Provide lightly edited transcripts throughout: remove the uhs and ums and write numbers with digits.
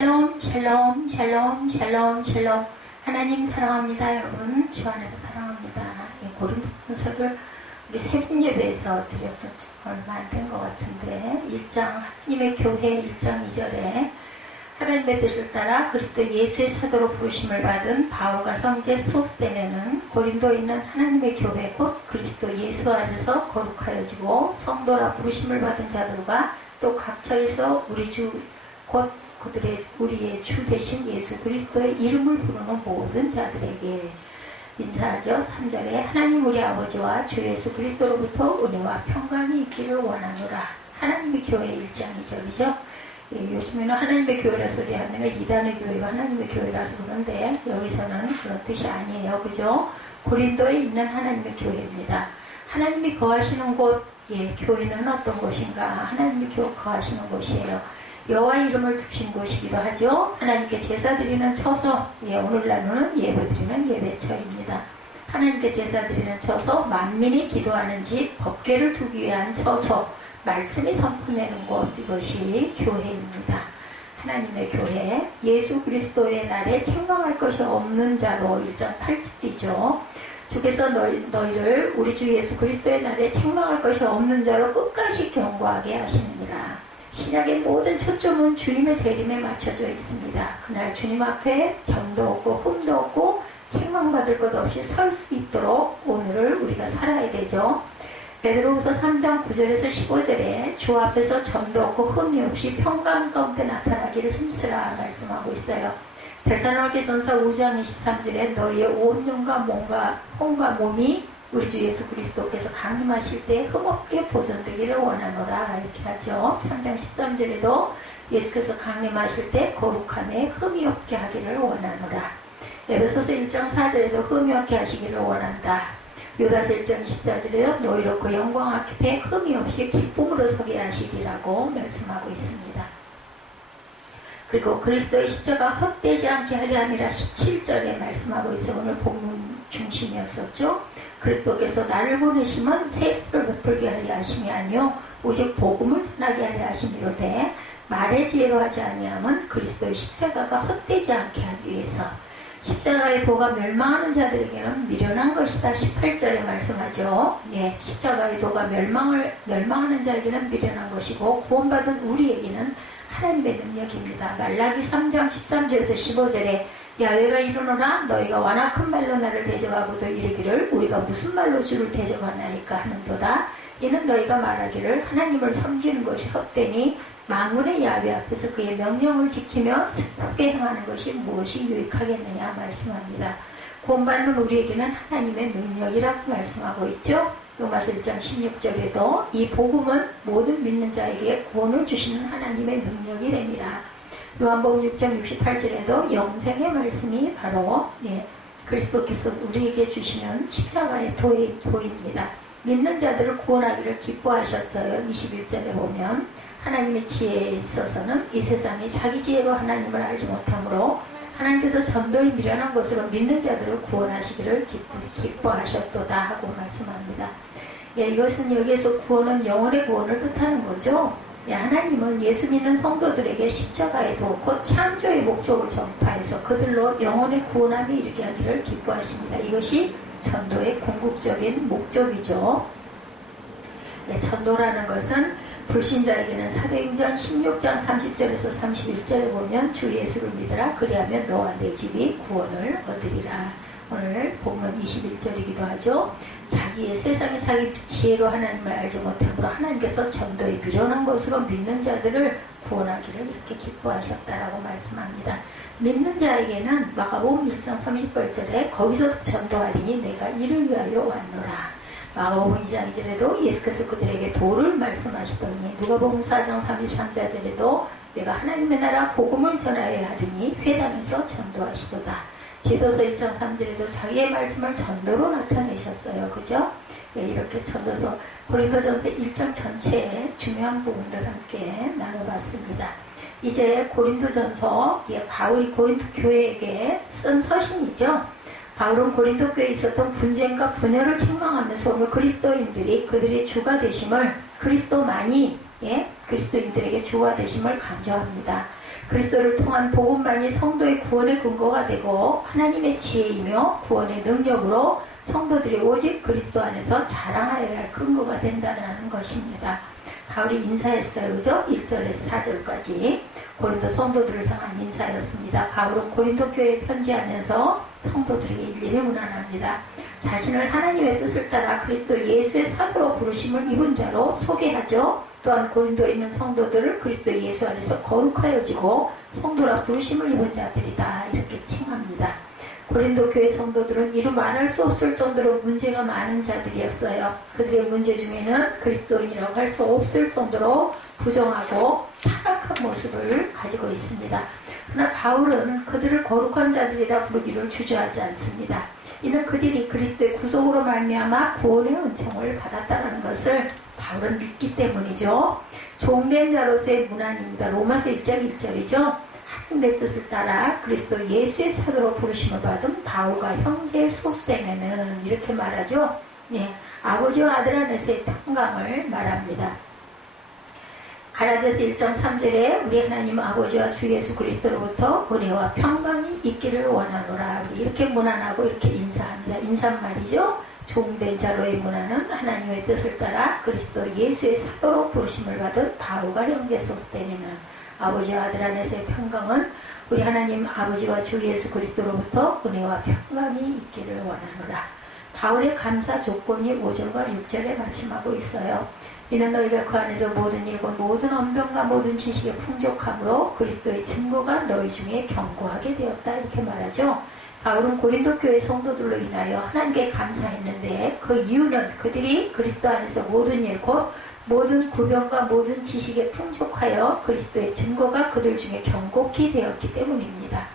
샬롬 샬롬 샬롬 샬롬 샬롬. 하나님 사랑합니다. 여러분 주 안에서 사랑합니다. 이 고린도전서를 우리 새벽 예배에서 드렸었죠. 얼마 안 된 것 같은데 1장 하나님의 교회 1장 2절에 하나님의 뜻을 따라 그리스도 예수의 사도로 부르심을 받은 바울과 형제 소스데네는 고린도에 있는 하나님의 교회 곧 그리스도 예수 안에서 거룩하여지고 성도라 부르심을 받은 자들과 또 각처에서 우리 주 곧 우리의 주 되신 예수 그리스도의 이름을 부르는 모든 자들에게 인사하죠. 3절에 하나님 우리 아버지와 주 예수 그리스도로부터 은혜와 평강이 있기를 원하노라. 하나님의 교회 1장 2절이죠. 요즘에는 하나님의 교회라 소리 하면 이단의 교회가 하나님의 교회라서 그런데 여기서는 그런 뜻이 아니에요. 그죠? 고린도에 있는 하나님의 교회입니다. 하나님이 거하시는 곳, 교회는 어떤 곳인가? 하나님이 거하시는 곳이에요. 여호와 이름을 두신 곳이기도 하죠. 하나님께 제사 드리는 처소, 오늘날로는 예배 드리는 예배처입니다. 하나님께 제사 드리는 처소, 만민이 기도하는 집, 법궤를 두기 위한 처소, 말씀이 선포되는 곳, 이것이 교회입니다. 하나님의 교회, 예수 그리스도의 날에 책망할 것이 없는 자로 1장 8절이죠. 주께서 너희를 우리 주 예수 그리스도의 날에 책망할 것이 없는 자로 끝까지 경고하게 하시느니라. 신약의 모든 초점은 주님의 재림에 맞춰져 있습니다. 그날 주님 앞에 점도 없고 흠도 없고 책망받을 것 없이 설 수 있도록 오늘을 우리가 살아야 되죠. 베드로후서 3장 9절에서 15절에 주 앞에서 점도 없고 흠이 없이 평강 가운데 나타나기를 힘쓰라 말씀하고 있어요. 데살로니가전서 5장 23절에 너희의 온 영과 혼과 몸이 우리 주 예수 그리스도께서 강림하실 때 흠없게 보존되기를 원하노라 이렇게 하죠. 3장 13절에도 예수께서 강림하실 때 거룩함에 흠이 없게 하기를 원하노라. 에베소서 1장 4절에도 흠이 없게 하시기를 원한다. 요다서 1장 14절에도 너희로 그 영광 앞에 흠이 없이 기쁨으로 서게 하시리라고 말씀하고 있습니다. 그리고 그리스도의 십자가 헛되지 않게 하려 함이라 17절에 말씀하고 있어 오늘 본문 중심이었었죠. 그리스도께서 나를 보내심은 세례를 베풀게 하려 하심이 아니요 오직 복음을 전하게 하려 하심이로되 말의 지혜로 하지 아니함은 그리스도의 십자가가 헛되지 않게 하기 위해서. 십자가의 도가 멸망하는 자들에게는 미련한 것이다 18절에 말씀하죠. 십자가의 도가 멸망하는 자에게는 미련한 것이고 구원받은 우리에게는 하나님의 능력입니다. 말라기 3장 13절에서 15절에 야훼가 이르노라 너희가 완악한 말로 나를 대적하고도 이르기를 우리가 무슨 말로 주를 대적하나이까 하는도다. 이는 너희가 말하기를 하나님을 섬기는 것이 헛되니 만군의 야훼 앞에서 그의 명령을 지키며 슬프게 행하는 것이 무엇이 유익하겠느냐 말씀합니다. 구원받는 우리에게는 하나님의 능력이라고 말씀하고 있죠. 로마서 1장 16절에도 이 복음은 모든 믿는 자에게 구원을 주시는 하나님의 능력이 됩니다. 요한복음 6장 68절에도 영생의 말씀이 바로 그리스도께서 우리에게 주시는 십자가의 도입니다. 믿는 자들을 구원하기를 기뻐하셨어요. 21절에 보면 하나님의 지혜에 있어서는 이 세상이 자기 지혜로 하나님을 알지 못하므로 하나님께서 전도에 미련한 것으로 믿는 자들을 구원하시기를 기뻐하셨도다 하고 말씀합니다. 이것은 여기에서 구원은 영혼의 구원을 뜻하는 거죠. 하나님은 예수 믿는 성도들에게 십자가의 도, 곧 창조의 목적을 전파해서 그들로 영혼의 구원함이 이르게 하기를 기뻐하십니다. 이것이 전도의 궁극적인 목적이죠. 전도라는 것은 불신자에게는 사도행전 16장 30절에서 31절에 보면 주 예수를 믿으라 그리하면 너와 내 집이 구원을 얻으리라. 오늘 본문 21절이기도 하죠. 자기의 세상의 자기 지혜로 하나님을 알지 못함으로 하나님께서 전도에 미련한 것으로 믿는 자들을 구원하기를 이렇게 기뻐하셨다라고 말씀합니다. 믿는 자에게는 마가복음 1장 38절에 거기서 전도하리니 내가 이를 위하여 왔노라. 마가복음 2장 2절에도 예수께서 그들에게 도를 말씀하시더니 누가복음 4장 33절에도 내가 하나님의 나라 복음을 전하여야 하리니 회당에서 전도하시도다. 디도서 1장 3절에도 자기의 말씀을 전도로 나타내셨어요. 그죠? 이렇게 전도서 고린도전서 1장 전체의 중요한 부분들 함께 나눠봤습니다. 이제 고린도전서 바울이 고린도 교회에게 쓴 서신이죠. 바울은 고린도 교회에 있었던 분쟁과 분열을 책망하면서 오늘 그리스도인들이 그들의 주가 되심을 그리스도만이 그리스도인들에게 주가 되심을 강조합니다. 그리스도를 통한 복음만이 성도의 구원의 근거가 되고 하나님의 지혜이며 구원의 능력으로 성도들이 오직 그리스도 안에서 자랑하여야 할 근거가 된다는 것입니다. 바울이 인사했어요. 그죠? 1절에서 4절까지 고린도 성도들을 향한 인사였습니다. 바울은 고린도 교회에 편지하면서 성도들에게 일일이 문안합니다. 자신을 하나님의 뜻을 따라 그리스도 예수의 사도로 부르심을 입은 자로 소개하죠. 또한 고린도에 있는 성도들을 그리스도 예수 안에서 거룩하여지고 성도라 부르심을 입은 자들이다. 이렇게 칭합니다. 고린도 교회 성도들은 이루 말할 수 없을 정도로 문제가 많은 자들이었어요. 그들의 문제 중에는 그리스도인이라고 할 수 없을 정도로 부정하고 타락한 모습을 가지고 있습니다. 그러나 바울은 그들을 거룩한 자들이라 부르기를 주저하지 않습니다. 이는 그들이 그리스도의 구속으로 말미암아 구원의 은총을 받았다는 것을 바울은 믿기 때문이죠. 종된 자로서의 문안입니다. 로마서 1장 1절이죠. 하나님의 뜻을 따라 그리스도 예수의 사도로 부르심을 받은 바울과 형제의 소수되면은 이렇게 말하죠. 예, 아버지와 아들 안에서의 평강을 말합니다. 갈라디아서 1장 3절에 우리 하나님 아버지와 주 예수 그리스도로부터 은혜와 평강이 있기를 원하노라. 이렇게 문안하고 이렇게 인사합니다. 인사말이죠. 종된 자로의 문안은 하나님의 뜻을 따라 그리스도 예수의 사도로 부르심을 받은 바울과 형제 소수되면은 아버지와 아들 안에서의 평강은 우리 하나님 아버지와 주 예수 그리스도로부터 은혜와 평강이 있기를 원하노라. 바울의 감사 조건이 5절과 6절에 말씀하고 있어요. 이는 너희가 그 안에서 모든 일과 모든 언변과 모든 지식의 풍족함으로 그리스도의 증거가 너희 중에 견고하게 되었다. 이렇게 말하죠. 바울은 고린도 교회 성도들로 인하여 하나님께 감사했는데 그 이유는 그들이 그리스도 안에서 모든 일 곧 모든 구변과 모든 지식에 풍족하여 그리스도의 증거가 그들 중에 견고히 되었기 때문입니다.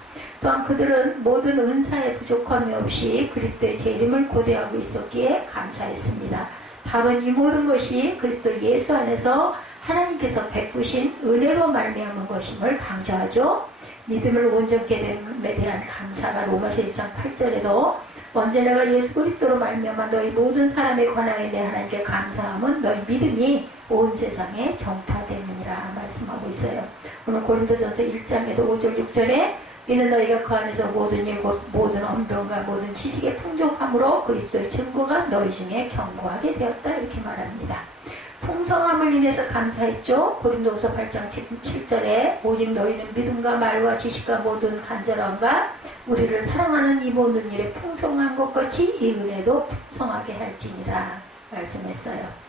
또한 그들은 모든 은사에 부족함이 없이 그리스도의 재림을 고대하고 있었기에 감사했습니다. 바울은 이 모든 것이 그리스도 예수 안에서 하나님께서 베푸신 은혜로 말미암은 것임을 강조하죠. 믿음을 온전케 됨에 대한 감사가 로마서 1장 8절에도 언제 내가 예수 그리스도로 말미암아 너희 모든 사람에 관하여 내 하나님께 감사함은 너희 믿음이 온 세상에 전파됨이니라 말씀하고 있어요. 오늘 고린도전서 1장에도 5절 6절에 이는 너희가 그 안에서 모든 일 곧 모든 언변과 모든 지식의 풍족함으로 그리스도의 증거가 너희 중에 견고하게 되었다 이렇게 말합니다. 풍성함을 인해서 감사했죠. 고린도서 8장 7절에 오직 너희는 믿음과 말과 지식과 모든 간절함과 우리를 사랑하는 이 모든 일에 풍성한 것 같이 이 은혜도 풍성하게 할지니라 말씀했어요.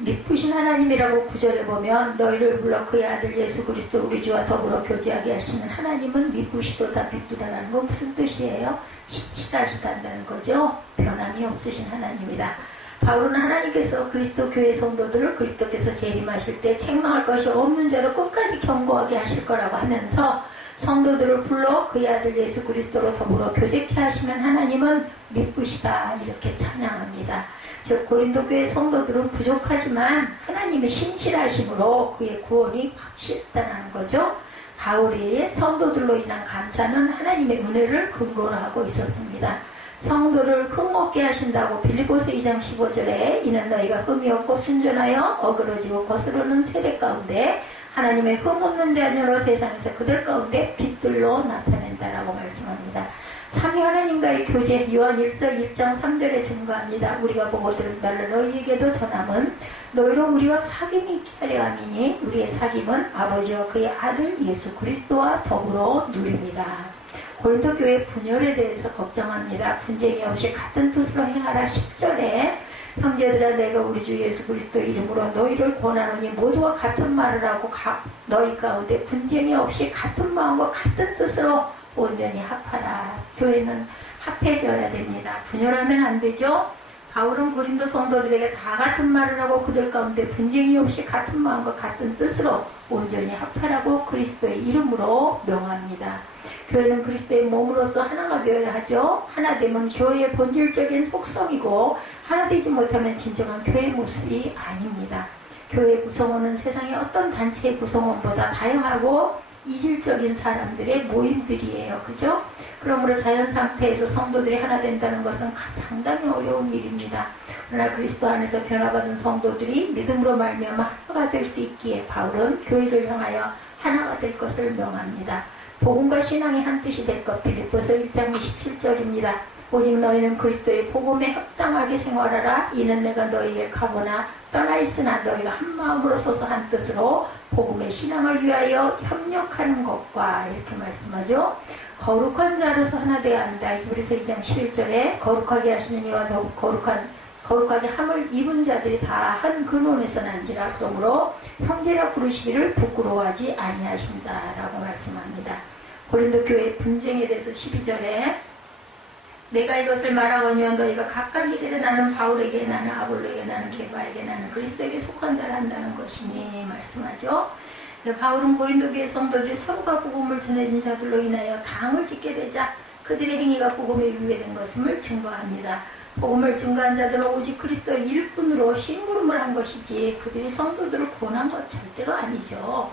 미쁘신 하나님이라고 9절에 보면 너희를 불러 그의 아들 예수 그리스도 우리 주와 더불어 교제하게 하시는 하나님은 미쁘시도다 미쁘다라는 건 무슨 뜻이에요? 신실하시다는 거죠. 변함이 없으신 하나님이다. 바울은 하나님께서 그리스도 교회 성도들을 그리스도께서 재림하실 때 책망할 것이 없는 자로 끝까지 견고하게 하실 거라고 하면서 성도들을 불러 그의 아들 예수 그리스도로 더불어 교제케 하시는 하나님은 미쁘시다 이렇게 찬양합니다. 즉 고린도 교회 성도들은 부족하지만 하나님의 신실하심으로 그의 구원이 확실하다는 거죠. 바울이 성도들로 인한 감사는 하나님의 은혜를 근거로 하고 있었습니다. 성도를 흠없게 하신다고 빌립보서 2장 15절에 이는 너희가 흠이 없고 순전하여 어그러지고 거스르는 세대 가운데 하나님의 흠없는 자녀로 세상에서 그들 가운데 빛들로 나타낸다라고 말씀합니다. 삼위 하나님과의 교제 요한 1서 1장 3절에 증거합니다. 우리가 보고 들은 바를 너희에게도 전함은 너희로 우리와 사귐이 있게 하려 함이니 우리의 사귐은 아버지와 그의 아들 예수 그리스도와 더불어 누립니다. 고린도 교회 분열에 대해서 걱정합니다. 분쟁이 없이 같은 뜻으로 행하라 10절에 형제들아 내가 우리 주 예수 그리스도 이름으로 너희를 권하노니 모두가 같은 말을 하고 너희 가운데 분쟁이 없이 같은 마음과 같은 뜻으로 온전히 합하라. 교회는 합해져야 됩니다. 분열하면 안 되죠. 바울은 고린도 성도들에게 다 같은 말을 하고 그들 가운데 분쟁이 없이 같은 마음과 같은 뜻으로 온전히 합하라고 그리스도의 이름으로 명합니다. 교회는 그리스도의 몸으로서 하나가 되어야 하죠. 하나 되면 교회의 본질적인 속성이고 하나 되지 못하면 진정한 교회의 모습이 아닙니다. 교회의 구성원은 세상의 어떤 단체의 구성원보다 다양하고 이질적인 사람들의 모임들이에요. 그죠? 그러므로 자연 상태에서 성도들이 하나 된다는 것은 상당히 어려운 일입니다. 그러나 그리스도 안에서 변화받은 성도들이 믿음으로 말미암아 하나가 될 수 있기에 바울은 교회를 향하여 하나가 될 것을 명합니다. 복음과 신앙이 한 뜻이 될 것. 빌립보서 1장 27절입니다. 오직 너희는 그리스도의 복음에 합당하게 생활하라. 이는 내가 너희에게 가보나 떠나 있으나 너희가 한 마음으로 서서 한 뜻으로 복음의 신앙을 위하여 협력하는 것과 이렇게 말씀하죠. 거룩한 자로서 하나 되어야 합니다. 히브리서 2장 11절에 거룩하게 하시는 이와 더욱 거룩하게 함을 입은 자들이 다 한 근원에서 난지라. 그러므로 형제라 부르시기를 부끄러워하지 아니하신다라고 말씀합니다. 고린도 교회 분쟁에 대해서 12절에 내가 이것을 말하거니와 너희가 각각 이르되 나는 바울에게, 나는 아볼로에게, 나는 게바에게, 나는 그리스도에게 속한 자를 한다는 것이니 말씀하죠. 바울은 고린도 교회 성도들이 서로가 복음을 전해준 자들로 인하여 당을 짓게 되자 그들의 행위가 복음에 위배된 것임을 증거합니다. 복음을 증거한 자들은 오직 그리스도의 일꾼으로 심부름을 한 것이지 그들이 성도들을 구원한 것 절대로 아니죠.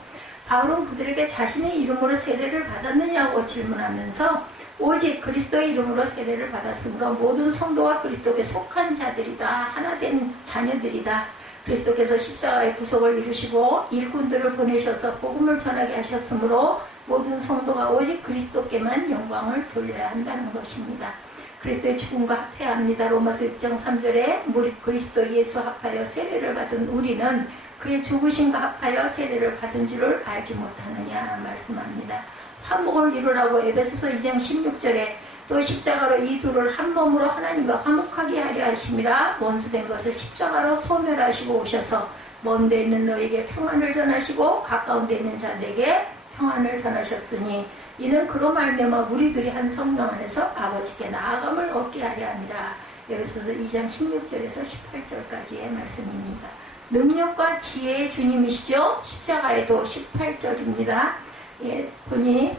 바울은 그들에게 자신의 이름으로 세례를 받았느냐고 질문하면서 오직 그리스도의 이름으로 세례를 받았으므로 모든 성도와 그리스도께 속한 자들이다. 하나된 자녀들이다. 그리스도께서 십자가의 구속을 이루시고 일꾼들을 보내셔서 복음을 전하게 하셨으므로 모든 성도가 오직 그리스도께만 영광을 돌려야 한다는 것입니다. 그리스도의 죽음과 합해야 합니다. 로마서 6장 3절에 무릇 그리스도 예수 합하여 세례를 받은 우리는 그의 죽으심과 합하여 세례를 받은 줄을 알지 못하느냐 말씀합니다. 화목을 이루라고 에베소서 2장 16절에 또 십자가로 이 둘을 한 몸으로 하나님과 화목하게 하려 하심이라. 원수된 것을 십자가로 소멸하시고 오셔서 먼 데 있는 너에게 평안을 전하시고 가까운 데 있는 자들에게 평안을 전하셨으니 이는 그로 말미암아 우리들이 한 성령 안에서 아버지께 나아감을 얻게 하려 함이라. 에베소서 2장 16절에서 18절까지의 말씀입니다. 능력과 지혜의 주님이시죠. 십자가에도 18절입니다. 보니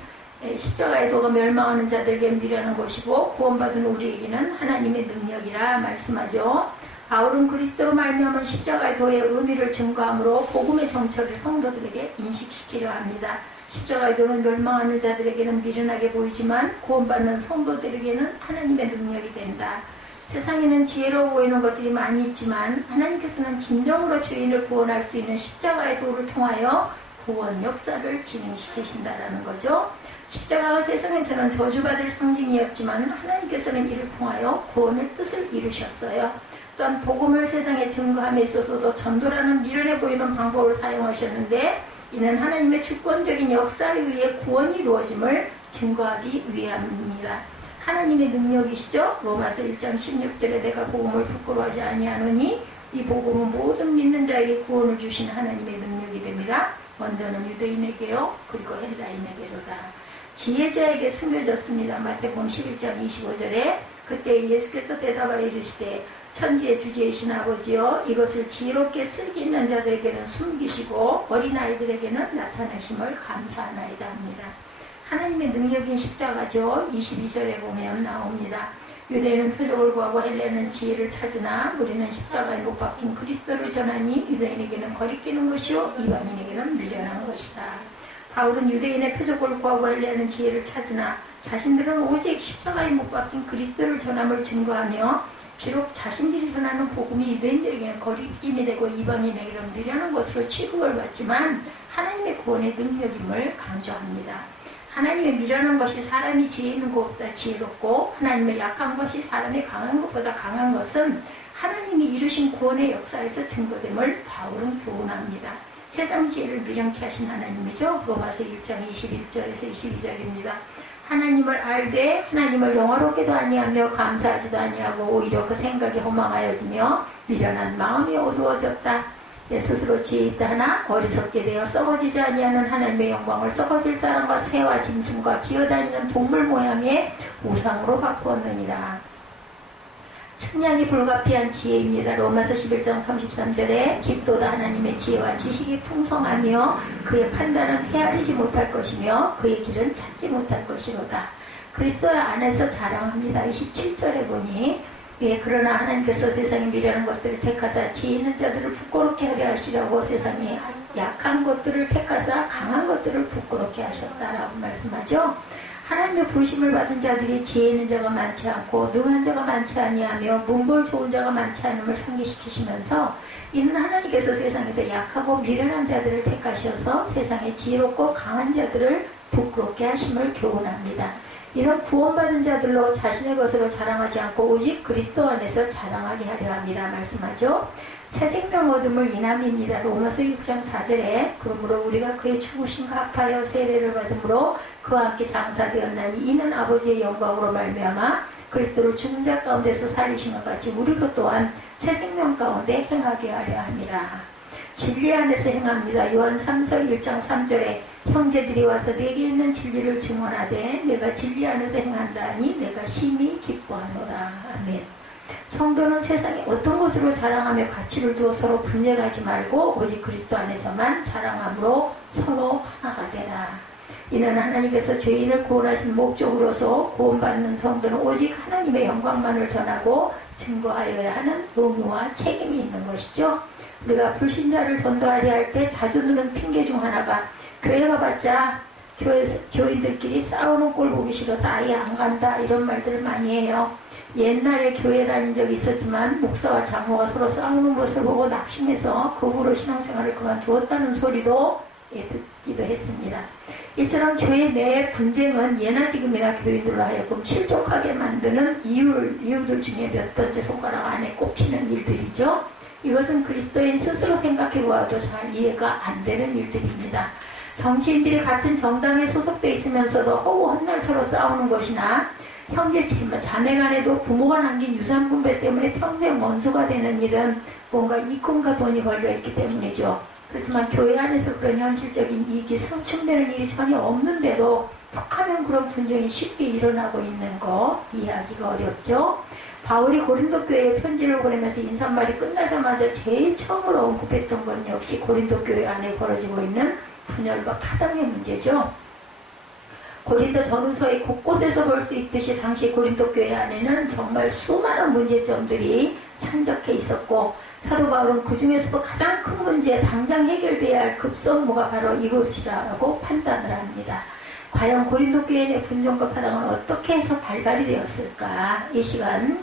십자가의 도가 멸망하는 자들에게 미련한 것이고 구원받은 우리에게는 하나님의 능력이라 말씀하죠. 바울은 그리스도로 말미암은 십자가의 도의 의미를 증거함으로 복음의 정체를 성도들에게 인식시키려 합니다. 십자가의 도는 멸망하는 자들에게는 미련하게 보이지만 구원받는 성도들에게는 하나님의 능력이 된다. 세상에는 지혜로워 보이는 것들이 많이 있지만 하나님께서는 진정으로 죄인을 구원할 수 있는 십자가의 도를 통하여 구원 역사를 진행시키신다라는 거죠. 십자가가 세상에서는 저주받을 상징이었지만 하나님께서는 이를 통하여 구원의 뜻을 이루셨어요. 또한 복음을 세상에 증거함에 있어서도 전도라는 미련해 보이는 방법을 사용하셨는데 이는 하나님의 주권적인 역사에 의해 구원이 이루어짐을 증거하기 위함입니다. 하나님의 능력이시죠. 로마서 1장 16절에 내가 복음을 부끄러워하지 아니하노니 이 복음은 모든 믿는 자에게 구원을 주신 하나님의 능력이 됩니다. 먼저는 유대인에게요 그리고 헬라인에게로다. 지혜자에게 숨겨졌습니다. 마태복음 11장 25절에 그때 예수께서 대답하여 이르시되 천지의 주제이신 아버지여 이것을 지혜롭게 쓸기 있는 자들에게는 숨기시고 어린아이들에게는 나타내심을 감사하나이다 합니다. 하나님의 능력인 십자가죠. 22절에 보면 나옵니다. 유대인은 표적을 구하고 헬라인은 지혜를 찾으나 우리는 십자가에 못 박힌 그리스도를 전하니 유대인에게는 거리끼는 것이요 이방인에게는 미련한 것이다. 바울은 유대인의 표적을 구하고 헬라인은 지혜를 찾으나 자신들은 오직 십자가에 못 박힌 그리스도를 전함을 증거하며 비록 자신들이 전하는 복음이 유대인들에게는 거리낌이 되고 이방인에게는 미련한 것으로 취급을 받지만 하나님의 구원의 능력임을 강조합니다. 하나님의 미련한 것이 사람이 지혜 있는 것보다 지혜롭고 하나님의 약한 것이 사람이 강한 것보다 강한 것은 하나님이 이루신 구원의 역사에서 증거됨을 바울은 교훈합니다. 세상 지혜를 미련케 하신 하나님이죠. 로마서 1장 21절에서 22절입니다. 하나님을 알되 하나님을 영화롭게도 아니하며 감사하지도 아니하고 오히려 그 생각이 허망하여지며 미련한 마음이 어두워졌다. 스스로 지혜 있다 하나 어리석게 되어 썩어지지 아니하는 하나님의 영광을 썩어질 사람과 새와 짐승과 기어다니는 동물 모양의 우상으로 바꾸었느니라. 측량이 불가피한 지혜입니다. 로마서 11장 33절에 깊도다 하나님의 지혜와 지식이 풍성하며 그의 판단은 헤아리지 못할 것이며 그의 길은 찾지 못할 것이로다. 그리스도 안에서 자랑합니다. 27절에 보니 그러나 하나님께서 세상에 미련한 것들을 택하사 지혜 있는 자들을 부끄럽게 하려 하시려고 세상에 약한 것들을 택하사 강한 것들을 부끄럽게 하셨다라고 말씀하죠. 하나님의 부르심을 받은 자들이 지혜 있는 자가 많지 않고 능한 자가 많지 아니하며 문벌 좋은 자가 많지 않음을 상기시키시면서 이는 하나님께서 세상에서 약하고 미련한 자들을 택하셔서 세상에 지혜롭고 강한 자들을 부끄럽게 하심을 교훈합니다. 이런 구원받은 자들로 자신의 것으로 자랑하지 않고 오직 그리스도 안에서 자랑하게 하려 함이라 말씀하죠. 새 생명 얻음을 인함입니다. 로마서 6장 4절에 그러므로 우리가 그의 죽으심과 합하여 세례를 받음으로 그와 함께 장사되었나니 이는 아버지의 영광으로 말미암아 그리스도를 죽은 자 가운데서 살리신 것 같이 우리로 또한 새 생명 가운데 행하게 하려 함이라. 진리 안에서 행합니다. 요한 3서 1장 3절에 형제들이 와서 내게 있는 진리를 증언하되 내가 진리 안에서 행한다니 내가 심히 기뻐하노라. 아멘. 성도는 세상에 어떤 것으로 자랑하며 가치를 두어 서로 분쟁하지 말고 오직 그리스도 안에서만 자랑함으로 서로 하나가 되라. 이는 하나님께서 죄인을 구원하신 목적으로서 구원받는 성도는 오직 하나님의 영광만을 전하고 증거하여야 하는 의무와 책임이 있는 것이죠. 우리가 불신자를 전도하려 할 때 자주 드는 핑계 중 하나가 교회 가봤자 교인들끼리 싸우는 꼴 보기 싫어서 아예 안 간다 이런 말들을 많이 해요. 옛날에 교회 다닌 적이 있었지만 목사와 장로가 서로 싸우는 것을 보고 낙심해서 그 후로 신앙생활을 그만두었다는 소리도 듣기도 했습니다. 이처럼 교회 내 분쟁은 예나 지금이나 교인들로 하여금 실족하게 만드는 이유들 중에 몇 번째 손가락 안에 꼽히는 일들이죠. 이것은 그리스도인 스스로 생각해 보아도 잘 이해가 안 되는 일들입니다. 정치인들이 같은 정당에 소속돼 있으면서도 허구 헛날 서로 싸우는 것이나 형제 자매 간에도 부모가 남긴 유산 분배 때문에 평생 원수가 되는 일은 뭔가 이권과 돈이 걸려있기 때문이죠. 그렇지만 교회 안에서 그런 현실적인 이익이 상충되는 일이 전혀 없는데도 툭하면 그런 분쟁이 쉽게 일어나고 있는 거 이해하기가 어렵죠. 바울이 고린도 교회에 편지를 보내면서 인사말이 끝나자마자 제일 처음으로 언급했던 건 역시 고린도 교회 안에 벌어지고 있는 분열과 파당의 문제죠. 고린도 전후서의 곳곳에서 볼 수 있듯이 당시 고린도 교회 안에는 정말 수많은 문제점들이 산적해 있었고 사도 바울은 그 중에서도 가장 큰 문제, 당장 해결돼야 할 급선무가 바로 이것이라고 판단을 합니다. 과연 고린도 교회 내 분쟁과 파당은 어떻게 해서 발발이 되었을까? 이 시간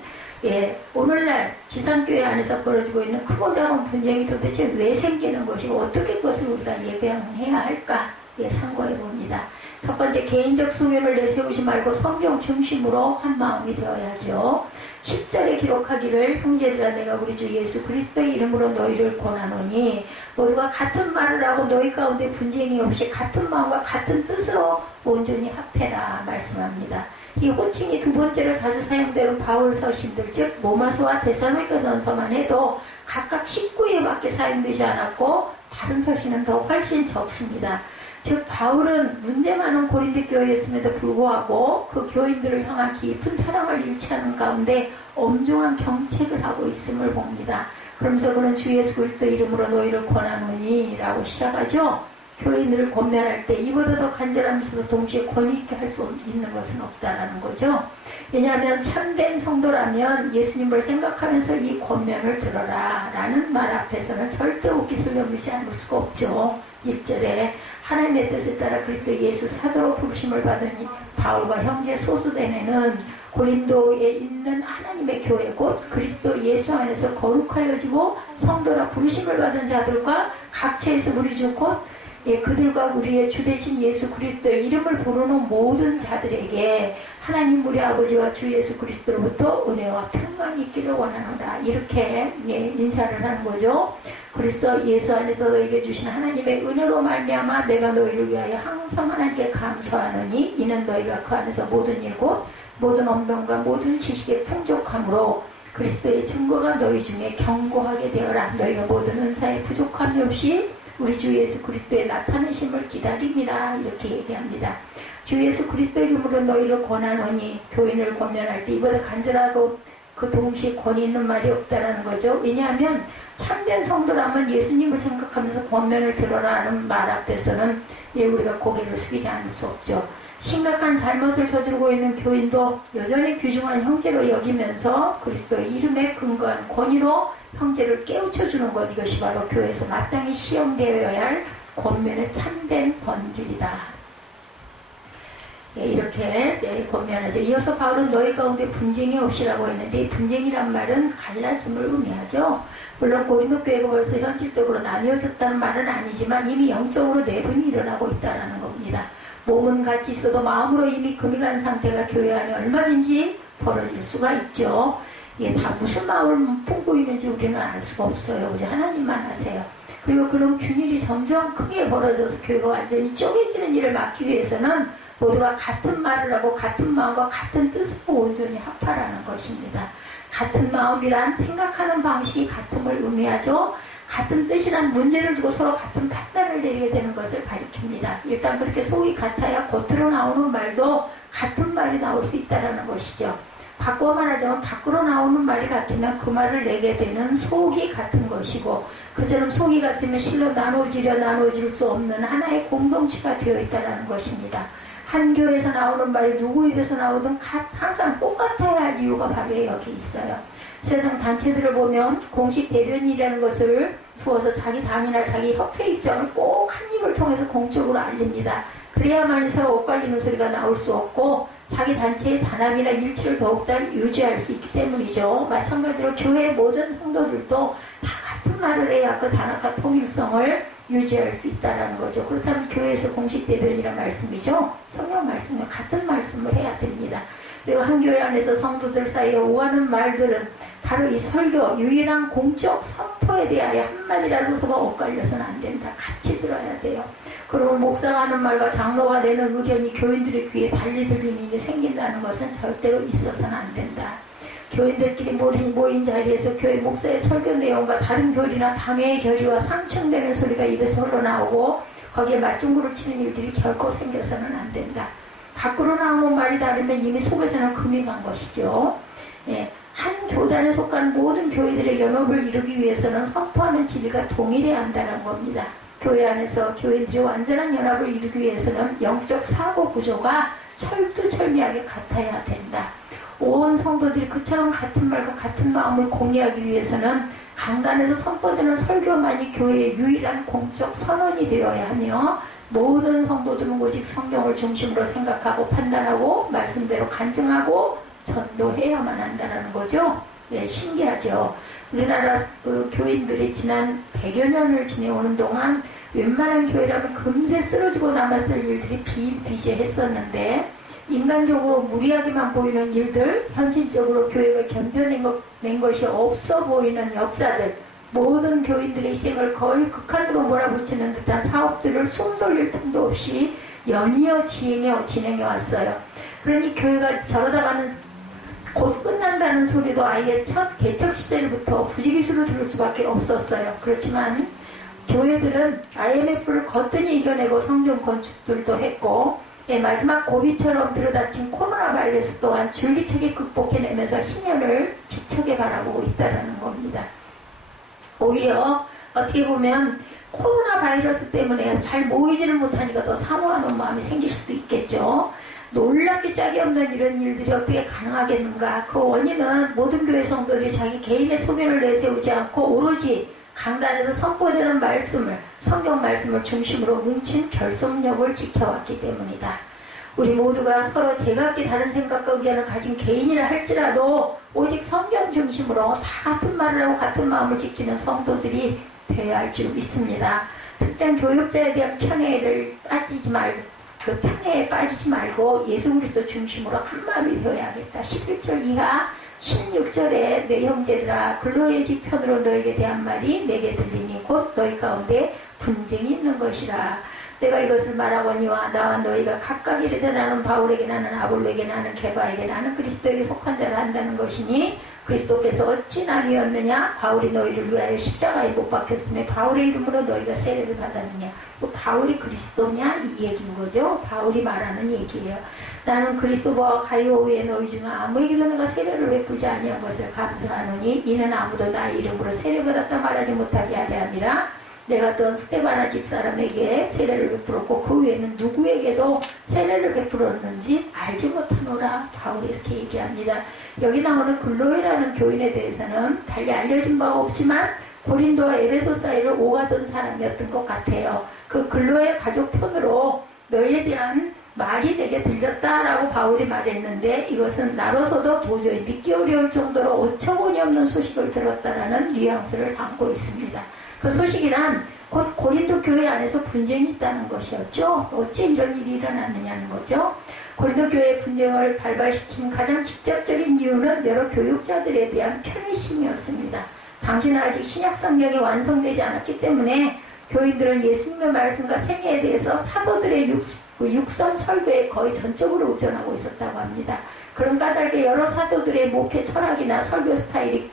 오늘날 지상교회 안에서 벌어지고 있는 크고 작은 분쟁이 도대체 왜 생기는 것이고 어떻게 그것을 우리가 예방해야 할까? 상고해 봅니다. 첫 번째, 개인적 수명을 내세우지 말고 성경 중심으로 한 마음이 되어야죠. 10절에 기록하기를 형제들아 내가 우리 주 예수 그리스도의 이름으로 너희를 권하노니 모두가 같은 말을 하고 너희 가운데 분쟁이 없이 같은 마음과 같은 뜻으로 온전히 합해라 말씀합니다. 이 호칭이 두 번째로 자주 사용되는 바울 서신들 즉 로마서와 데살로니가전서만 해도 각각 19회밖에 사용되지 않았고 다른 서신은 더 훨씬 적습니다. 즉 바울은 문제 많은 고린도 교회였음에도 불구하고 그 교인들을 향한 깊은 사랑을 잃지 않은 가운데 엄중한 경책을 하고 있음을 봅니다. 그러면서 그는 주 예수 그리스도 이름으로 너희를 권하노니 라고 시작하죠. 교인들을 권면할 때 이보다 더 간절하면서도 동시에 권위 있게 할 수 있는 것은 없다라는 거죠. 왜냐하면 참된 성도라면 예수님을 생각하면서 이 권면을 들어라 라는 말 앞에서는 절대 옷깃을 여미지 않을 수가 없죠. 1절에 하나님의 뜻에 따라 그리스도 예수 사도로 부르심을 받은 바울과 형제 소수대회는 고린도에 있는 하나님의 교회 곧 그리스도 예수 안에서 거룩하여지고 성도라 부르심을 받은 자들과 각처에서 우리 주 곧 그들과 우리의 주 되신 예수 그리스도의 이름을 부르는 모든 자들에게 하나님 우리 아버지와 주 예수 그리스도로부터 은혜와 평강이 있기를 원하노라 이렇게 인사를 하는 거죠. 그래서 예수 안에서 너에게 주신 하나님의 은혜로 말미암아 내가 너희를 위하여 항상 하나님께 감사하노니 이는 너희가 그 안에서 모든 일 곧 모든 언변과 모든 지식에 풍족함으로 그리스도의 증거가 너희 중에 견고하게 되어라. 너희가 모든 은사에 부족함이 없이 우리 주 예수 그리스도의 나타내심을 기다립니다. 이렇게 얘기합니다. 주 예수 그리스도 이름으로 너희를 권하노니 교인을 권면할 때 이보다 간절하고 그 동시에 권위 있는 말이 없다라는 거죠. 왜냐하면 참된 성도라면 예수님을 생각하면서 권면을 들어라는 말 앞에서는 우리가 고개를 숙이지 않을 수 없죠. 심각한 잘못을 저지르고 있는 교인도 여전히 귀중한 형제로 여기면서 그리스도의 이름에 근거한 권위로 형제를 깨우쳐주는 것 이것이 바로 교회에서 마땅히 시험되어야 할 권면의 참된 본질이다. 이렇게 권면하죠. 이어서 바울은 너희 가운데 분쟁이 없이라고 했는데 이 분쟁이란 말은 갈라짐을 의미하죠. 물론 고린도 교회가 벌써 현실적으로 나뉘어졌다는 말은 아니지만 이미 영적으로 내분이 일어나고 있다는 겁니다. 몸은 같이 있어도 마음으로 이미 금이 간 상태가 교회 안에 얼마든지 벌어질 수가 있죠. 이게 다 무슨 마음을 품고 있는지 우리는 알 수가 없어요. 오직 하나님만 아세요. 그리고 그런 균일이 점점 크게 벌어져서 교회가 완전히 쪼개지는 일을 막기 위해서는 모두가 같은 말을 하고 같은 마음과 같은 뜻으로 온전히 합하라는 것입니다. 같은 마음이란 생각하는 방식이 같음을 의미하죠. 같은 뜻이란 문제를 두고 서로 같은 판단을 내리게 되는 것을 가리킵니다. 일단 그렇게 속이 같아야 겉으로 나오는 말도 같은 말이 나올 수 있다는 것이죠. 바꿔 말하자면 밖으로 나오는 말이 같으면 그 말을 내게 되는 속이 같은 것이고 그처럼 속이 같으면 실로 나눠질 수 없는 하나의 공동체가 되어 있다는 것입니다. 한 교회에서 나오는 말이 누구 입에서 나오든 항상 똑같아야 할 이유가 바로 여기 있어요. 세상 단체들을 보면 공식 대변인이라는 것을 두어서 자기 당이나 자기 협회 입장을 꼭 한 입을 통해서 공적으로 알립니다. 그래야만 서로 엇갈리는 소리가 나올 수 없고 자기 단체의 단합이나 일치를 더욱더 유지할 수 있기 때문이죠. 마찬가지로 교회의 모든 성도들도 다 같은 말을 해야 그 단합과 통일성을 유지할 수 있다는 거죠. 그렇다면 교회에서 공식 대변이라는 말씀이죠. 성경 말씀은 같은 말씀을 해야 됩니다. 그리고 한 교회 안에서 성도들 사이에 오가는 말들은 바로 이 설교, 유일한 공적 선포에 대하여 한마디라도 서로 엇갈려서는 안 된다. 같이 들어야 돼요. 그러면 목사가 하는 말과 장로가 내는 의견이 교인들의 귀에 달리 들리는 일이 생긴다는 것은 절대로 있어서는 안 된다. 교인들끼리 모인 자리에서 교회 목사의 설교 내용과 다른 교리나 당회의 교리와 상충되는 소리가 입에서 흘러나오고 거기에 맞장구를 치는 일들이 결코 생겨서는 안 된다. 밖으로 나오는 말이 다르면 이미 속에서는 금이 간 것이죠. 한 교단에 속한 모든 교회들의 연합을 이루기 위해서는 선포하는 진리가 동일해야 한다는 겁니다. 교회 안에서 교회들이 완전한 연합을 이루기 위해서는 영적 사고 구조가 철두철미하게 같아야 된다. 온 성도들이 그처럼 같은 말과 같은 마음을 공유하기 위해서는 강단에서 선포되는 설교만이 교회의 유일한 공적 선언이 되어야 하며 모든 성도들은 오직 성경을 중심으로 생각하고 판단하고 말씀대로 간증하고 전도해야만 한다는 거죠. 네, 신기하죠. 우리나라 교인들이 지난 100여 년을 지내오는 동안 웬만한 교회라면 금세 쓰러지고 남았을 일들이 비일비재했었는데 인간적으로 무리하게만 보이는 일들, 현실적으로 교회가 견뎌낸 것이 없어 보이는 역사들, 모든 교인들의 희생을 거의 극한으로 몰아붙이는 듯한 사업들을 숨 돌릴 틈도 없이 연이어 진행해 왔어요. 그러니 교회가 저러다가는 곧 끝난다는 소리도 아예 첫 개척 시절부터 부지기수로 들을 수밖에 없었어요. 그렇지만 교회들은 IMF를 거뜬히 이겨내고 성전 건축들도 했고 마지막 고비처럼 들어닥친 코로나 바이러스 또한 줄기차게 극복해내면서 희년을 지척에 바라보고 있다는 겁니다. 오히려 어떻게 보면 코로나 바이러스 때문에 잘 모이지를 못하니까 더 사모하는 마음이 생길 수도 있겠죠. 놀랍게 짝이 없는 이런 일들이 어떻게 가능하겠는가. 그 원인은 모든 교회 성도들이 자기 개인의 소견을 내세우지 않고 오로지 강단에서 선포되는 말씀을, 성경 말씀을 중심으로 뭉친 결속력을 지켜왔기 때문이다. 우리 모두가 서로 제각기 다른 생각과 의견을 가진 개인이라 할지라도 오직 성경 중심으로 다 같은 말을 하고 같은 마음을 지키는 성도들이 되어야 할 줄 믿습니다. 특정 교육자에 대한 편애에 빠지지 말고 예수 그리스도 중심으로 한 마음이 되어야겠다. 11절 이하 16절에 내 형제들아 근로의 지편으로 너에게 대한 말이 내게 들리니 곧 너희 가운데 분쟁이 있는 것이라. 내가 이것을 말하거니와 나와 너희가 각각 이르되 나는 바울에게 나는 아볼로에게 나는 게바에게 나는 그리스도에게 속한 자라 한다는 것이니 그리스도께서 어찌 나뉘었느냐. 바울이 너희를 위하여 십자가에 못 박혔으며 바울의 이름으로 너희가 세례를 받았느냐. 바울이 그리스도냐 이 얘기인 거죠. 바울이 말하는 얘기예요. 나는 그리스도와 가이오 외에 너희 중 아무에게도 내가 세례를 베풀지 아니한 것을 감사하노니 이는 아무도 나의 이름으로 세례받았다 말하지 못하게 하려 함이라. 내가 전 스테바나 집사람에게 세례를 베풀었고 그 외에는 누구에게도 세례를 베풀었는지 알지 못하노라. 바울이 이렇게 얘기합니다. 여기 나오는 글로이라는 교인에 대해서는 달리 알려진 바가 없지만 고린도와 에베소 사이를 오가던 사람이었던 것 같아요. 그 글로의 가족 편으로 너희에 대한 말이 내게 들렸다라고 바울이 말했는데 이것은 나로서도 도저히 믿기 어려울 정도로 어처구니 없는 소식을 들었다라는 뉘앙스를 담고 있습니다. 그 소식이란 곧 고린도 교회 안에서 분쟁이 있다는 것이었죠. 어찌 이런 일이 일어났느냐는 거죠. 고린도 교회의 분쟁을 발발시킨 가장 직접적인 이유는 여러 교육자들에 대한 편의심이었습니다. 당시는 아직 신약 성경이 완성되지 않았기 때문에 교인들은 예수님의 말씀과 생애에 대해서 사도들의 육성 설교에 거의 전적으로 의존하고 있었다고 합니다. 그런 까닭에 여러 사도들의 목회 철학이나 설교 스타일이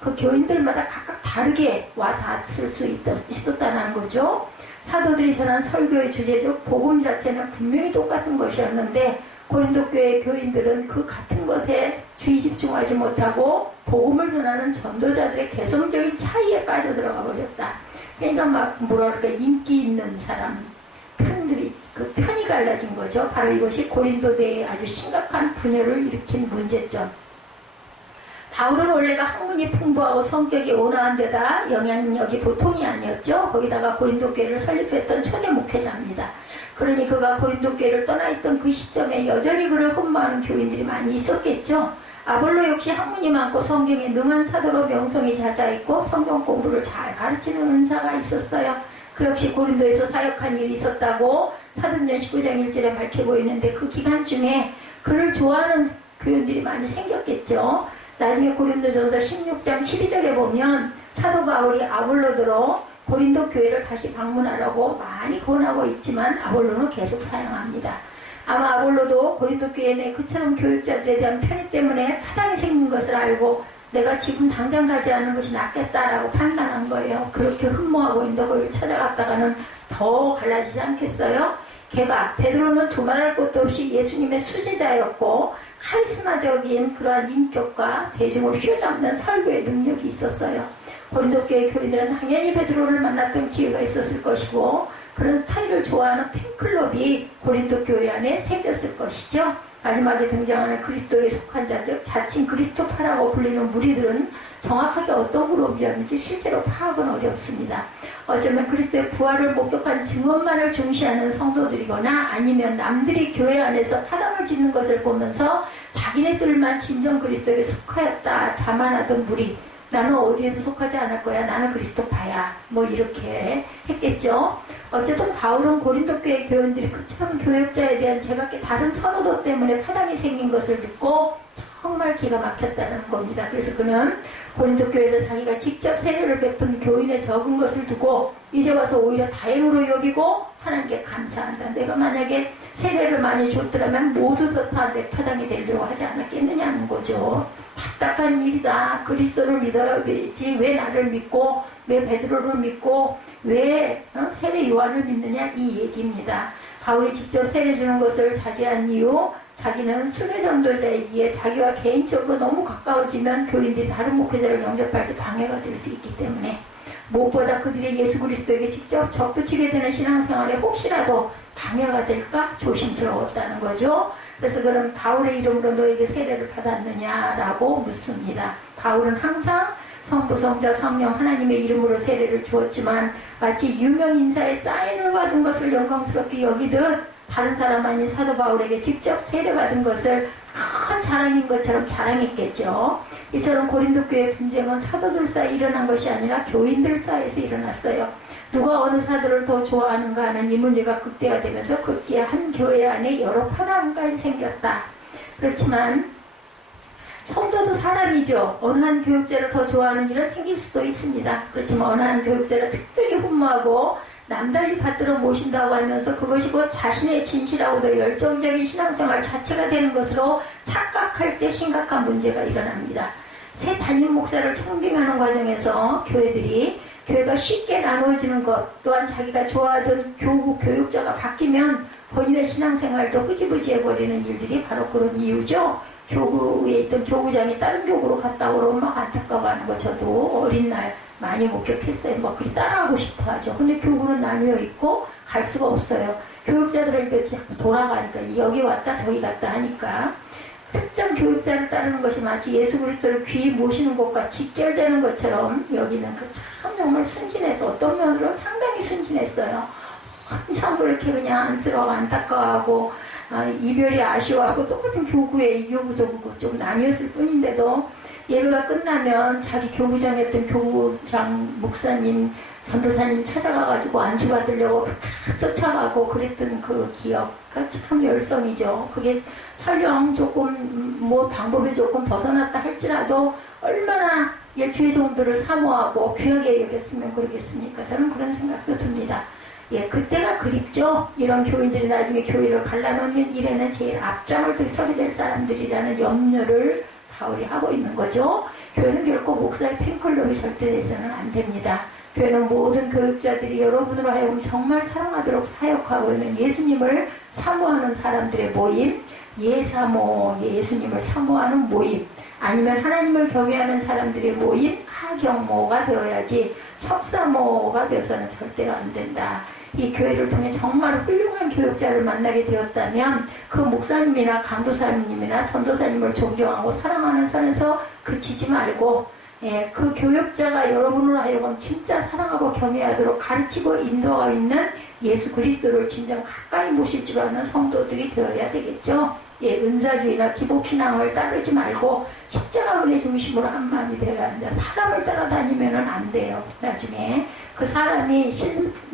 그 교인들마다 각각 다르게 와닿았을 수 있었다는 거죠. 사도들이 전한 설교의 주제 즉 복음 자체는 분명히 똑같은 것이었는데 고린도 교회 교인들은 그 같은 것에 주의 집중하지 못하고 복음을 전하는 전도자들의 개성적인 차이에 빠져들어가 버렸다. 그러니까 막 뭐랄까 인기 있는 사람 편들이 그 편이 갈라진 거죠. 바로 이것이 고린도 내에 아주 심각한 분열을 일으킨 문제점. 바울은 원래가 학문이 풍부하고 성격이 온화한 데다 영향력이 보통이 아니었죠. 거기다가 고린도 교회를 설립했던 초대 목회자입니다. 그러니 그가 고린도 교회를 떠나 있던 그 시점에 여전히 그를 흠모하는 교인들이 많이 있었겠죠. 아볼로 역시 학문이 많고 성경에 능한 사도로 명성이 자자했고 성경 공부를 잘 가르치는 은사가 있었어요. 그 역시 고린도에서 사역한 일이 있었다고 사도행전 19장 1절에 밝히고 있는데 그 기간 중에 그를 좋아하는 교인들이 많이 생겼겠죠. 나중에 고린도전서 16장 12절에 보면 사도 바울이 아볼로더러 고린도 교회를 다시 방문하라고 많이 권하고 있지만 아볼로는 계속 사양합니다. 아마 아볼로도 고린도 교회 내 그처럼 교육자들에 대한 편의 때문에 파당이 생긴 것을 알고 내가 지금 당장 가지 않는 것이 낫겠다라고 판단한 거예요. 그렇게 흠모하고 있는데 거기를 찾아갔다가는 더 갈라지지 않겠어요? 게다가 베드로는 두말할 것도 없이 예수님의 수제자였고 카리스마적인 그러한 인격과 대중을 휘어잡는 설교의 능력이 있었어요. 고린도 교회 교인들은 당연히 베드로를 만났던 기회가 있었을 것이고 그런 스타일을 좋아하는 팬클럽이 고린도 교회 안에 생겼을 것이죠. 마지막에 등장하는 그리스도에 속한 자, 즉 자칭 그리스도파라고 불리는 무리들은 정확하게 어떤 그룹이었는지 실제로 파악은 어렵습니다. 어쩌면 그리스도의 부활을 목격한 증언만을 중시하는 성도들이거나 아니면 남들이 교회 안에서 파당을 짓는 것을 보면서 자기네들만 진정 그리스도에게 속하였다 자만하던 무리, 나는 어디에도 속하지 않을 거야, 나는 그리스도파야, 뭐 이렇게 했겠죠. 어쨌든 바울은 고린도 교회 교인들이 그처럼 교역자에 대한 제각기 다른 선호도 때문에 파당이 생긴 것을 듣고 정말 기가 막혔다는 겁니다. 그래서 그는 고린도 교회에서 자기가 직접 세례를 베푼 교인의 적은 것을 두고 이제 와서 오히려 다행으로 여기고 하나님께 감사한다. 내가 만약에 세례를 많이 줬더라면 모두 다 내 파당이 되려고 하지 않았겠느냐는 거죠. 답답한 일이다. 그리스도를 믿어야지 왜 나를 믿고 왜 베드로를 믿고 왜 세례 요한을 믿느냐 이 얘기입니다. 바울이 직접 세례 주는 것을 자제한 이유, 자기는 순회 전도자이기에 자기와 개인적으로 너무 가까워지면 교인들이 다른 목회자를 영접할 때 방해가 될 수 있기 때문에 무엇보다 그들이 예수 그리스도에게 직접 접붙이게 되는 신앙생활에 혹시라도 방해가 될까 조심스러웠다는 거죠. 그래서 그럼 바울의 이름으로 너에게 세례를 받았느냐라고 묻습니다. 바울은 항상 성부, 성자, 성령 하나님의 이름으로 세례를 주었지만 마치 유명 인사의 사인을 받은 것을 영광스럽게 여기듯 다른 사람 아닌 사도 바울에게 직접 세례받은 것을 큰 자랑인 것처럼 자랑했겠죠. 이처럼 고린도 교회 분쟁은 사도들 사이에 일어난 것이 아니라 교인들 사이에서 일어났어요. 누가 어느 사도를 더 좋아하는가 하는 이 문제가 극대화되면서 급기야 한 교회 안에 여러 파당까지 생겼다. 그렇지만 성도도 사람이죠. 어느 한 교육자를 더 좋아하는 일은 생길 수도 있습니다. 그렇지만 어느 한 교육자를 특별히 흠모하고 남달리 받들어 모신다고 하면서 그것이 곧 자신의 진실하고 더 열정적인 신앙생활 자체가 되는 것으로 착각할 때 심각한 문제가 일어납니다. 새 담임 목사를 청빙하는 과정에서 교회가 쉽게 나누어지는 것, 또한 자기가 좋아하던 교구 교육자가 바뀌면 본인의 신앙생활도 흐지부지해버리는 일들이 바로 그런 이유죠. 교구에 있던 교구장이 다른 교구로 갔다 오면 막 안타까워하는 거 저도 어린 날 많이 목격했어요. 뭐 그리 따라하고 싶어 하죠. 근데 교구는 나뉘어 있고 갈 수가 없어요. 교육자들은 이렇게 돌아가니까 여기 왔다 저기 갔다 하니까 특정 교육자를 따르는 것이 마치 예수 그리스도를 귀히 모시는 것과 직결되는 것처럼 여기는 그 참 정말 순진해서 어떤 면으로 상당히 순진했어요. 엄청 그렇게 그냥 안쓰러워 안타까워하고 이별이 아쉬워하고 똑같은 교구에 이교구소구고 좀 나뉘었을 뿐인데도 예배가 끝나면 자기 교구장이었던 교구장 목사님, 전도사님 찾아가가지고 안수받으려고 다 쫓아가고 그랬던 그 기억가 참 열성이죠. 그게 설령 조금 뭐 방법이 조금 벗어났다 할지라도 얼마나 주의 종들을 사모하고 귀하게 여겼으면 그러겠습니까? 저는 그런 생각도 듭니다. 그때가 그립죠. 이런 교인들이 나중에 교회를 갈라놓는 일에는 제일 앞장을 서게 될 사람들이라는 염려를 바울이 하고 있는 거죠. 교회는 결코 목사의 팬클럽이 절대 돼서는 안 됩니다. 교회는 모든 교육자들이 여러분으로 하여금 정말 사랑하도록 사역하고 있는 예수님을 사모하는 사람들의 모임, 예사모, 예수님을 사모하는 모임, 아니면 하나님을 경외하는 사람들의 모임, 하경모가 되어야지 석사모가 되어서는 절대로 안 된다. 이 교회를 통해 정말 훌륭한 교육자를 만나게 되었다면 그 목사님이나 강도사님이나 전도사님을 존경하고 사랑하는 선에서 그치지 말고 그 교육자가 여러분으로 하여금 진짜 사랑하고 경외하도록 가르치고 인도하고 있는 예수 그리스도를 진정 가까이 모실 줄 아는 성도들이 되어야 되겠죠. 은사주의나 기복신앙을 따르지 말고 십자가 은혜 중심으로 한 마음이 되어야 합니다. 사람을 따라다니면 안 돼요. 나중에 그 사람이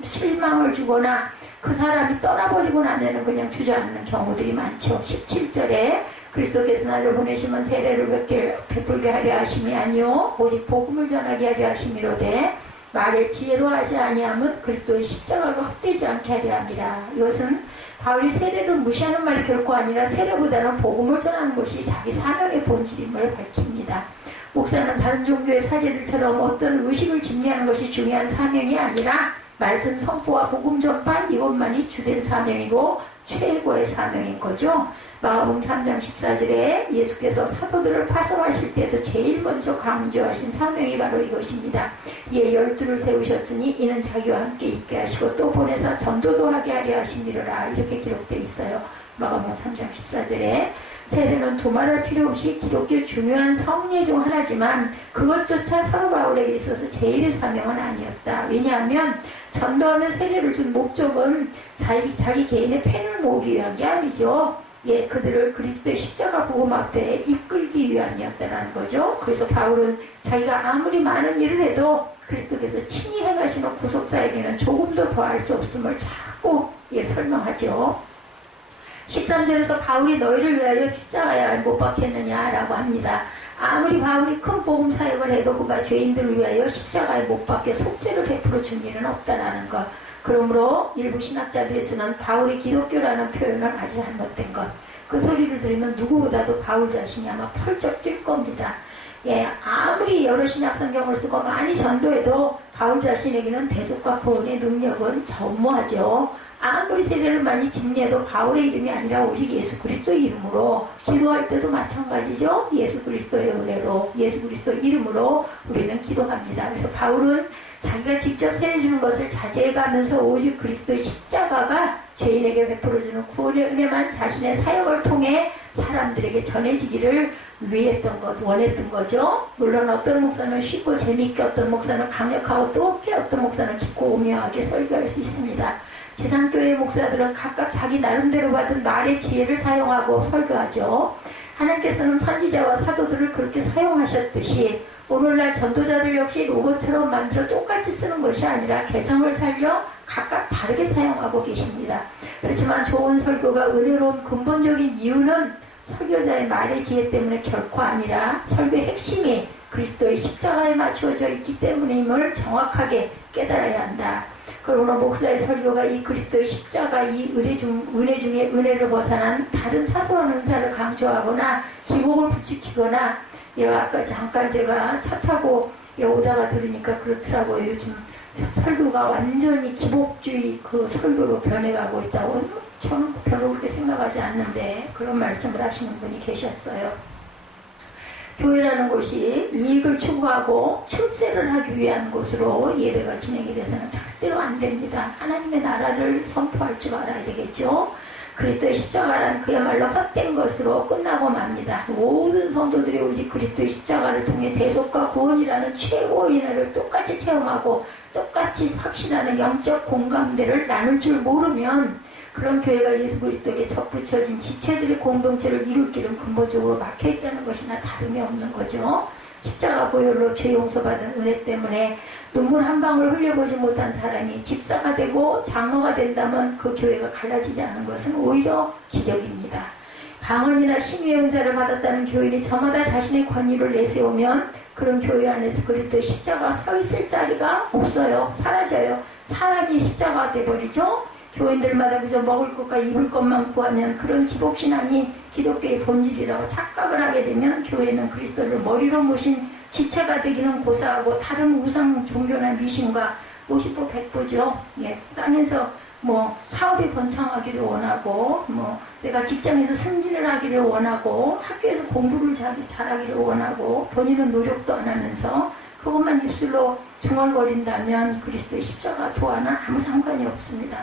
실망을 주거나 그 사람이 떠나버리고 나면 그냥 주저앉는 경우들이 많죠. 17절에 그리스도께서 나를 보내시면 세례를 베풀게 하려 하심이 아니요 오직 복음을 전하게 하려 하심이로되 말에 지혜로 하지 아니함은 그리스도의 십자가가 헛되지 않게 하려 함이라. 이것은 바울이 세례를 무시하는 말이 결코 아니라 세례보다는 복음을 전하는 것이 자기 사명의 본질임을 밝힙니다. 목사는 다른 종교의 사제들처럼 어떤 의식을 집례하는 것이 중요한 사명이 아니라 말씀 선포와 복음 전파 이것만이 주된 사명이고 최고의 사명인 거죠. 마가복음 3장 14절에 예수께서 사도들을 파송하실 때도 제일 먼저 강조하신 사명이 바로 이것입니다. 12를 세우셨으니 이는 자기와 함께 있게 하시고 또 보내서 전도도 하게 하려 하심이로라. 이렇게 기록되어 있어요. 마가복음 3장 14절에 세례는 두말할 필요 없이 기독교 중요한 성례 중 하나지만 그것조차 사도 바울에게 있어서 제일의 사명은 아니었다. 왜냐하면 전도하며 세례를 준 목적은 자기 개인의 팬을 모으기 위한 게 아니죠. 그들을 그리스도의 십자가 복음 앞에 이끌기 위함이었다는 거죠. 그래서 바울은 자기가 아무리 많은 일을 해도 그리스도께서 친히 행하시는 구속사에게는 조금도 더할 수 없음을 자꾸 설명하죠. 13절에서 바울이 너희를 위하여 십자가에 못 박혔느냐라고 합니다. 아무리 바울이 큰 복음 사역을 해도 그가 죄인들을 위하여 십자가에 못 박혀 속죄를 베풀어 준 일은 없다라는 것. 그러므로 일부 신학자들이 쓰는 바울이 기독교라는 표현은 아주 잘못된 것. 그 소리를 들으면 누구보다도 바울 자신이 아마 펄쩍 뛸 겁니다. 아무리 여러 신약 성경을 쓰고 많이 전도해도 바울 자신에게는 대속과 구원의 능력은 전무하죠. 아무리 세례를 많이 집례해도 바울의 이름이 아니라 오직 예수 그리스도의 이름으로 기도할 때도 마찬가지죠. 예수 그리스도의 은혜로 예수 그리스도 이름으로 우리는 기도합니다. 그래서 바울은 자기가 직접 세례 주는 것을 자제해가면서 오직 그리스도의 십자가가 죄인에게 베풀어주는 구원의 은혜만 자신의 사역을 통해 사람들에게 전해지기를 원했던 거죠. 물론 어떤 목사는 쉽고 재미있게, 어떤 목사는 강력하고 뜨겁게, 어떤 목사는 깊고 오묘하게 설교할 수 있습니다. 지상교회 목사들은 각각 자기 나름대로 받은 말의 지혜를 사용하고 설교하죠. 하나님께서는 선지자와 사도들을 그렇게 사용하셨듯이 오늘날 전도자들 역시 로봇처럼 만들어 똑같이 쓰는 것이 아니라 개성을 살려 각각 다르게 사용하고 계십니다. 그렇지만 좋은 설교가 은혜로운 근본적인 이유는 설교자의 말의 지혜 때문에 결코 아니라 설교의 핵심이 그리스도의 십자가에 맞추어져 있기 때문임을 정확하게 깨달아야 한다. 그러나 목사의 설교가 이 그리스도의 십자가, 이 은혜 중에 은혜를 벗어난 다른 사소한 은사를 강조하거나 기복을 부추기거나, 아까 잠깐 제가 차 타고 오다가 들으니까 그렇더라고요. 요즘 설교가 완전히 기복주의 그 설교로 변해가고 있다고. 저는 별로 그렇게 생각하지 않는데 그런 말씀을 하시는 분이 계셨어요. 교회라는 곳이 이익을 추구하고 출세를 하기 위한 곳으로 예배가 진행이 돼서는 절대로 안 됩니다. 하나님의 나라를 선포할 줄 알아야 되겠죠. 그리스도의 십자가란 그야말로 헛된 것으로 끝나고 맙니다. 모든 성도들이 오직 그리스도의 십자가를 통해 대속과 구원이라는 최고의 은혜를 똑같이 체험하고 똑같이 확신하는 영적 공감대를 나눌 줄 모르면 그런 교회가 예수 그리스도에게 접붙여진 지체들의 공동체를 이룰 길은 근본적으로 막혀있다는 것이나 다름이 없는 거죠. 십자가 보혈로 죄 용서받은 은혜 때문에 눈물 한 방울 흘려보지 못한 사람이 집사가 되고 장로가 된다면 그 교회가 갈라지지 않은 것은 오히려 기적입니다. 방언이나 심의 은사를 받았다는 교인이 저마다 자신의 권위를 내세우면 그런 교회 안에서 그리스도의 십자가가 서 있을 자리가 없어요. 사라져요. 사람이 십자가가 돼버리죠. 교인들마다 그저 먹을 것과 입을 것만 구하면 그런 기복신앙이 기독교의 본질이라고 착각을 하게 되면 교회는 그리스도를 머리로 모신 지체가 되기는 고사하고 다른 우상 종교나 미신과 50보 100보죠. 예, 땅에서 사업이 번창하기를 원하고 내가 직장에서 승진을 하기를 원하고 학교에서 공부를 잘하기를 원하고 본인은 노력도 안 하면서 그것만 입술로 중얼거린다면 그리스도의 십자가 도와는 아무 상관이 없습니다.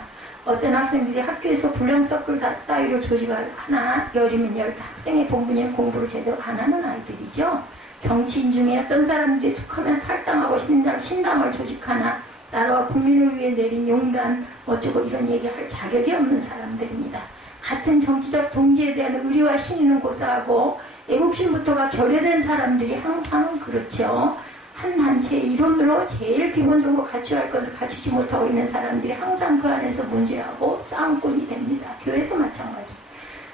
어떤 학생들이 학교에서 불량서클 따위로 조직을 하나 열이면 열 학생의 본분인 공부를 제대로 안 하는 아이들이죠. 정치인 중에 어떤 사람들이 툭하면 탈당하고 신당을 조직하나 나라와 국민을 위해 내린 용단 어쩌고 이런 얘기할 자격이 없는 사람들입니다. 같은 정치적 동지에 대한 의리와 신의는 고사하고 애국심부터가 결여된 사람들이 항상 그렇죠. 한 단체의 이론으로 제일 기본적으로 갖춰야 할 것을 갖추지 못하고 있는 사람들이 항상 그 안에서 문제하고 싸움꾼이 됩니다. 교회도 마찬가지.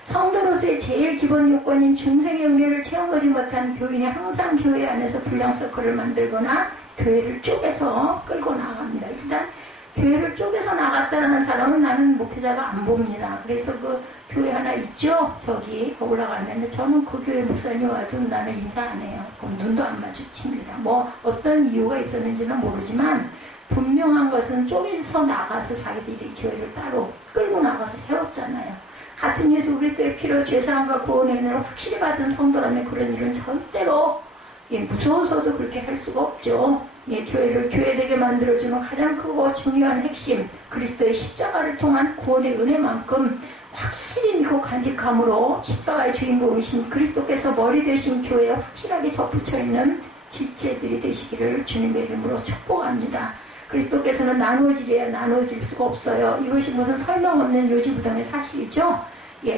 성도로서의 제일 기본 요건인 중생의 은혜를 체험하지 못한 교인이 항상 교회 안에서 불량서클을 만들거나 교회를 쪼개서 끌고 나갑니다. 일단 교회를 쪼개서 나갔다는 사람은 나는 목회자가 안 봅니다. 그래서 그 교회 하나 있죠? 저기 올라갔는데 저는 그 교회 목사님 와도 나는 인사 안 해요. 그럼 눈도 안 마주칩니다. 어떤 이유가 있었는지는 모르지만 분명한 것은 쪼개서 나가서 자기들이 교회를 따로 끌고 나가서 세웠잖아요. 같은 예수 그리스도의 피로 죄사함과 구원의 은혜를 확실히 받은 성도라면 그런 일은 절대로 무서워서도 그렇게 할 수가 없죠. 교회를 교회되게 만들어주는 가장 크고 중요한 핵심 그리스도의 십자가를 통한 구원의 은혜만큼 확실히 믿고 간직함으로 십자가의 주인공이신 그리스도께서 머리 되신 교회에 확실하게 접붙여 있는 지체들이 되시기를 주님의 이름으로 축복합니다. 그리스도께서는 나누어지려야 나누어질 수가 없어요. 이것이 무슨 설명 없는 요지부동의 사실이죠.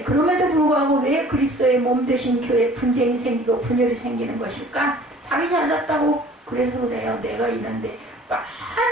그럼에도 불구하고 왜 그리스도의 몸 되신 교회에 분쟁이 생기고 분열이 생기는 것일까? 자기 잘났다고 그래서 그래요. 내가 이런데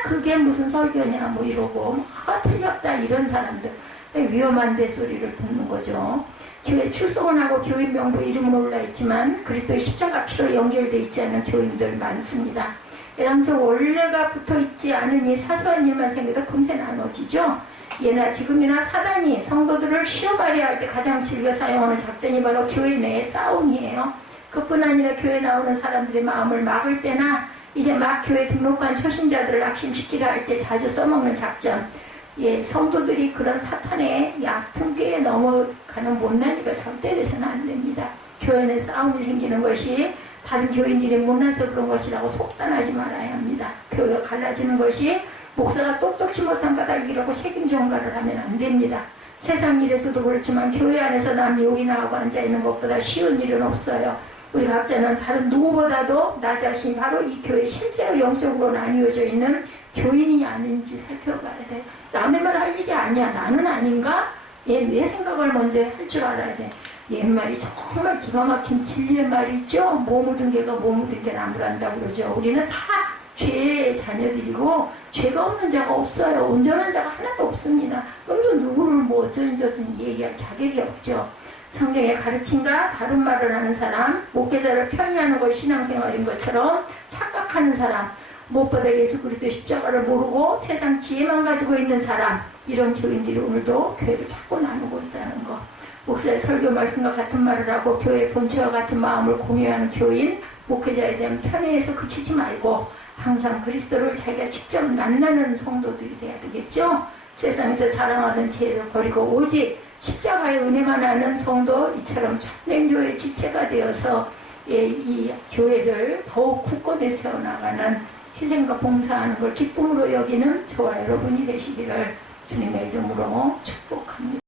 그게 무슨 설교냐 이러고 틀렸다 이런 사람들 위험한 대소리를 듣는 거죠. 교회 출석은 하고 교인 명부 이름은 올라있지만 그리스도의 십자가 피로 연결되어 있지 않은 교인들 많습니다. 당초 원래가 붙어있지 않은 이 사소한 일만 생겨도 금세 나눠지죠. 예나 지금이나 사단이 성도들을 시험하려 할 때 가장 즐겨 사용하는 작전이 바로 교회 내의 싸움이에요. 그뿐 아니라 교회 나오는 사람들의 마음을 막을 때나 이제 막 교회 등록한 초신자들을 낙심시키려 할 때 자주 써먹는 작전. 성도들이 그런 사탄의 얕은 꾀에 넘어가는 못난 일가 절대 돼서는 안 됩니다. 교회 내 싸움이 생기는 것이 다른 교인들이 못나서 그런 것이라고 속단하지 말아야 합니다. 교회가 갈라지는 것이 목사가 똑똑지 못한 까닭이라고 책임 전가를 하면 안 됩니다. 세상 일에서도 그렇지만 교회 안에서 남 욕이나 하고 앉아있는 것보다 쉬운 일은 없어요. 우리 각자는 다른 누구보다도 나 자신이 바로 이 교회 실제로 영적으로 나뉘어져 있는 교인이 아닌지 살펴봐야 돼. 남의 말 할 일이 아니야. 나는 아닌가? 내 생각을 먼저 할 줄 알아야 돼. 옛말이 정말 기가 막힌 진리의 말이 있죠. 뭐 묻은 개가 뭐 묻은 개 나무란다고 그러죠. 우리는 다 죄의 자녀들이고 죄가 없는 자가 없어요. 온전한 자가 하나도 없습니다. 그럼 또 누구를 어쩌니 얘기할 자격이 없죠. 성경의 가르침과 다른 말을 하는 사람, 목회자를 편의하는 것이 신앙생활인 것처럼 착각하는 사람, 무엇보다 예수 그리스도의 십자가를 모르고 세상 지혜만 가지고 있는 사람, 이런 교인들이 오늘도 교회를 자꾸 나누고 있다는 것. 목사의 설교 말씀과 같은 말을 하고 교회의 본체와 같은 마음을 공유하는 교인, 목회자에 대한 편애에서 그치지 말고 항상 그리스도를 자기가 직접 만나는 성도들이 돼야 되겠죠. 세상에서 자랑하던 지혜를 버리고 오직 십자가의 은혜만 아는 성도 이처럼 참된 지체가 되어서 이 교회를 더욱 굳건히 세워나가는 희생과 봉사하는 걸 기쁨으로 여기는 저와 여러분이 되시기를 주님의 이름으로 축복합니다.